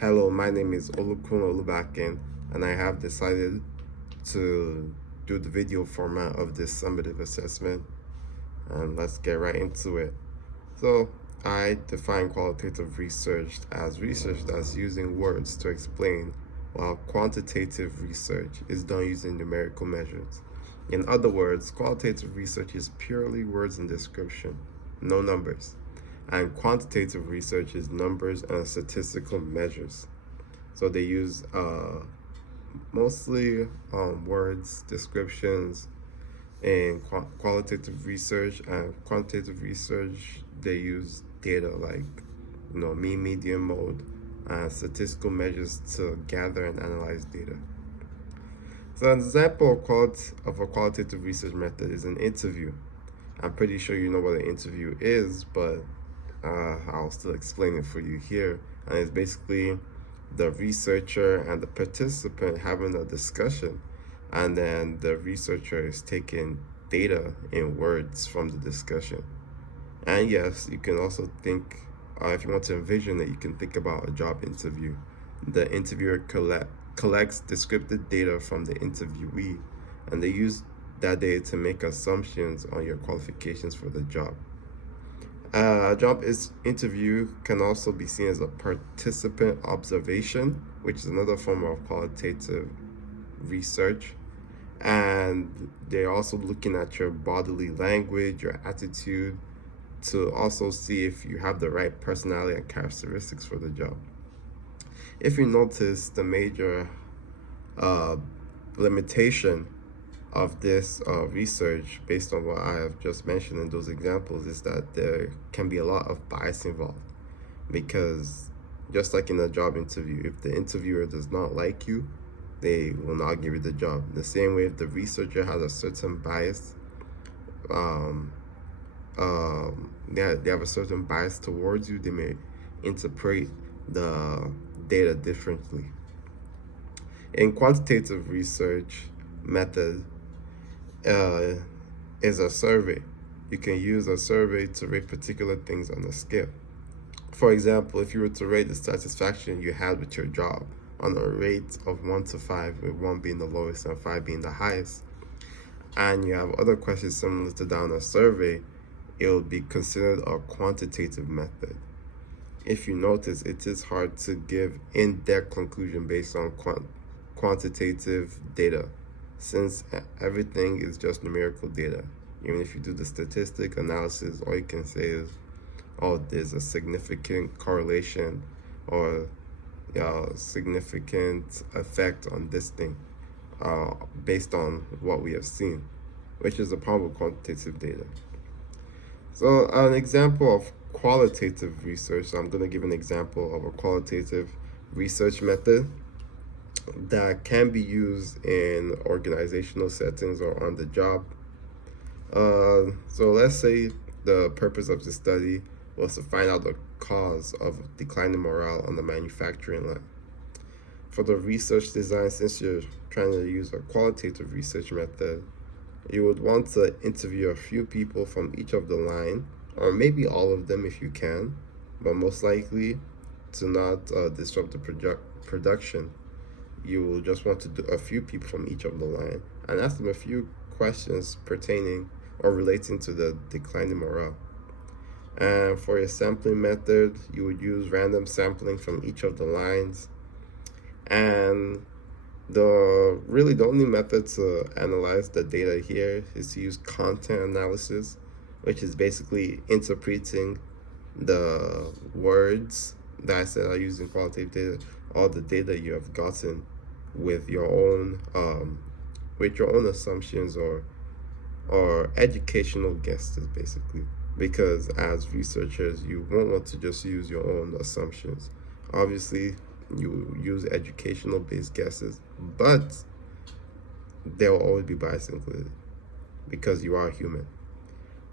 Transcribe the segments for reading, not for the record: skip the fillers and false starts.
Hello, my name is Olukun Olubakin, and I have decided to do the video format of this summative assessment. And let's get right into it. So, I define qualitative research as research that's using words to explain, while quantitative research is done using numerical measures. In other words, qualitative research is purely words and description, no numbers. And quantitative research is numbers and statistical measures. So they use mostly words, descriptions, and qualitative research. And quantitative research, they use data like, mean median mode and statistical measures to gather and analyze data. So an example of a qualitative research method is an interview. I'm pretty sure you know what an interview is, but I'll still explain it for you here. And it's basically the researcher and the participant having a discussion, and then the researcher is taking data in words from the discussion. And yes, you can also think, if you want to envision it, you can think about a job interview. The interviewer collects descriptive data from the interviewee, and they use that data to make assumptions on your qualifications for the job. A job interview can also be seen as a participant observation, which is another form of qualitative research. And they're also looking at your bodily language, your attitude, to also see if you have the right personality and characteristics for the job. If you notice, the major uh, limitation of this research, based on what I have just mentioned in those examples, is that there can be a lot of bias involved. Because just like in a job interview, if the interviewer does not like you, they will not give you the job. The same way, if the researcher has a certain bias, um, they have a certain bias towards you, they may interpret the data differently. In quantitative research method, uh, is a survey. You can use a survey to rate particular things on a scale. For example, if you were to rate the satisfaction you had with your job on a rate of 1 to 5, with 1 being the lowest and 5 being the highest, and you have other questions similar to that on a survey, it will be considered a quantitative method. If you notice, it is hard to give in-depth conclusion based on quantitative data, since everything is just numerical data. Even if you do the statistic analysis, all you can say is, oh, there's a significant correlation or significant effect on this thing, based on what we have seen, which is a problem with quantitative data. So an example of qualitative research, so I'm going to give an example of a qualitative research method that can be used in organizational settings or on the job. So let's say the purpose of the study was to find out the cause of declining morale on the manufacturing line. For the research design, since you're trying to use a qualitative research method, you would want to interview a few people from each of the line, or maybe all of them if you can, but most likely to not disrupt the production. You will just want to do a few people from each of the line and ask them a few questions pertaining or relating to the declining morale. And for your sampling method, you would use random sampling from each of the lines. And the only method to analyze the data here is to use content analysis, which is basically interpreting the words that I said are using qualitative data, all the data you have gotten with your own assumptions or educational guesses, basically. Because as researchers, you won't want to just use your own assumptions. Obviously, you use educational based guesses, but there will always be bias included because you are human.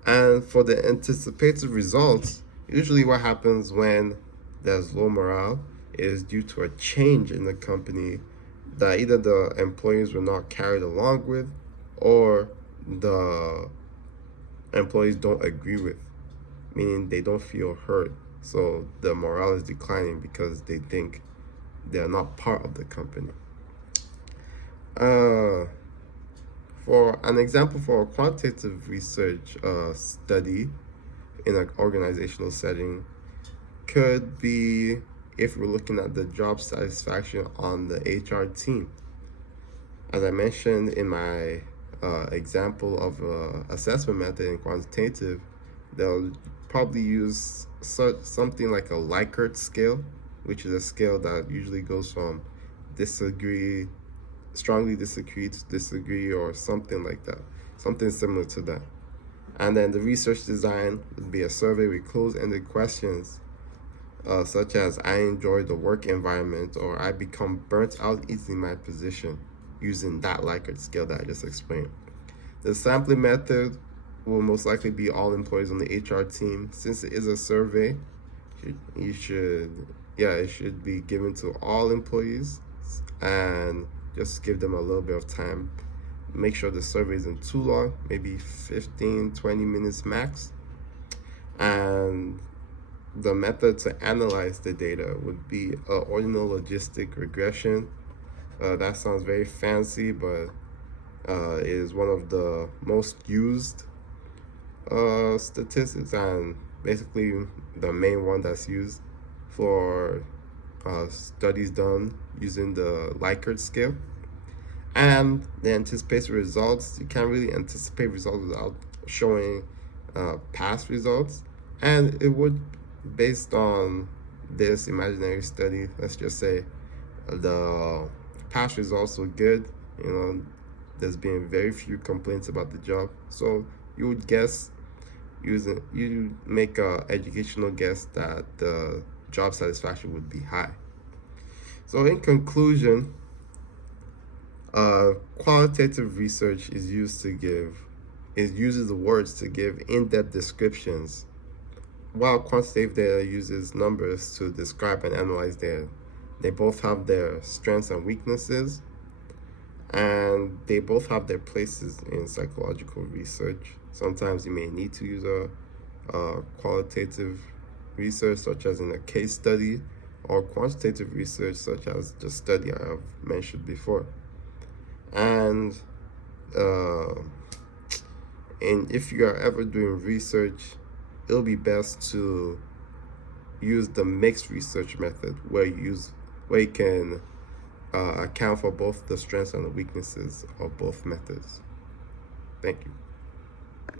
And for the anticipated results, usually what happens when there's low morale is due to a change in the company that either the employees were not carried along with or the employees don't agree with, meaning they don't feel heard. So the morale is declining because they think they're not part of the company. Uh, for an example, for a quantitative research study in an organizational setting could be if we're looking at the job satisfaction on the HR team. As I mentioned in my example of assessment method in quantitative, they'll probably use something like a Likert scale, which is a scale that usually goes from disagree, strongly disagree to disagree, or something like that, something similar to that. And then the research design would be a survey with closed-ended questions, such as I enjoy the work environment or I become burnt out easily in my position, using that Likert scale that I just explained. The sampling method will most likely be all employees on the HR team. Since it is a survey, it should be given to all employees, and just give them a little bit of time. Make sure the survey isn't too long, maybe 15-20 minutes max. And the method to analyze the data would be ordinal logistic regression. That sounds very fancy, but it is one of the most used statistics, and basically the main one that's used for studies done using the Likert scale. And the anticipated results, you can't really anticipate results without showing past results. And it would, based on this imaginary study, let's just say the past results were good. There's been very few complaints about the job, so you would guess, you make a educational guess that the job satisfaction would be high. So in conclusion, qualitative research uses the words to give in-depth descriptions, while quantitative data uses numbers to describe and analyze data. They both have their strengths and weaknesses, and they both have their places in psychological research. Sometimes you may need to use a qualitative research, such as in a case study, or quantitative research, such as the study I have mentioned before. And if you are ever doing research, it'll be best to use the mixed research method, where you can account for both the strengths and the weaknesses of both methods. Thank you.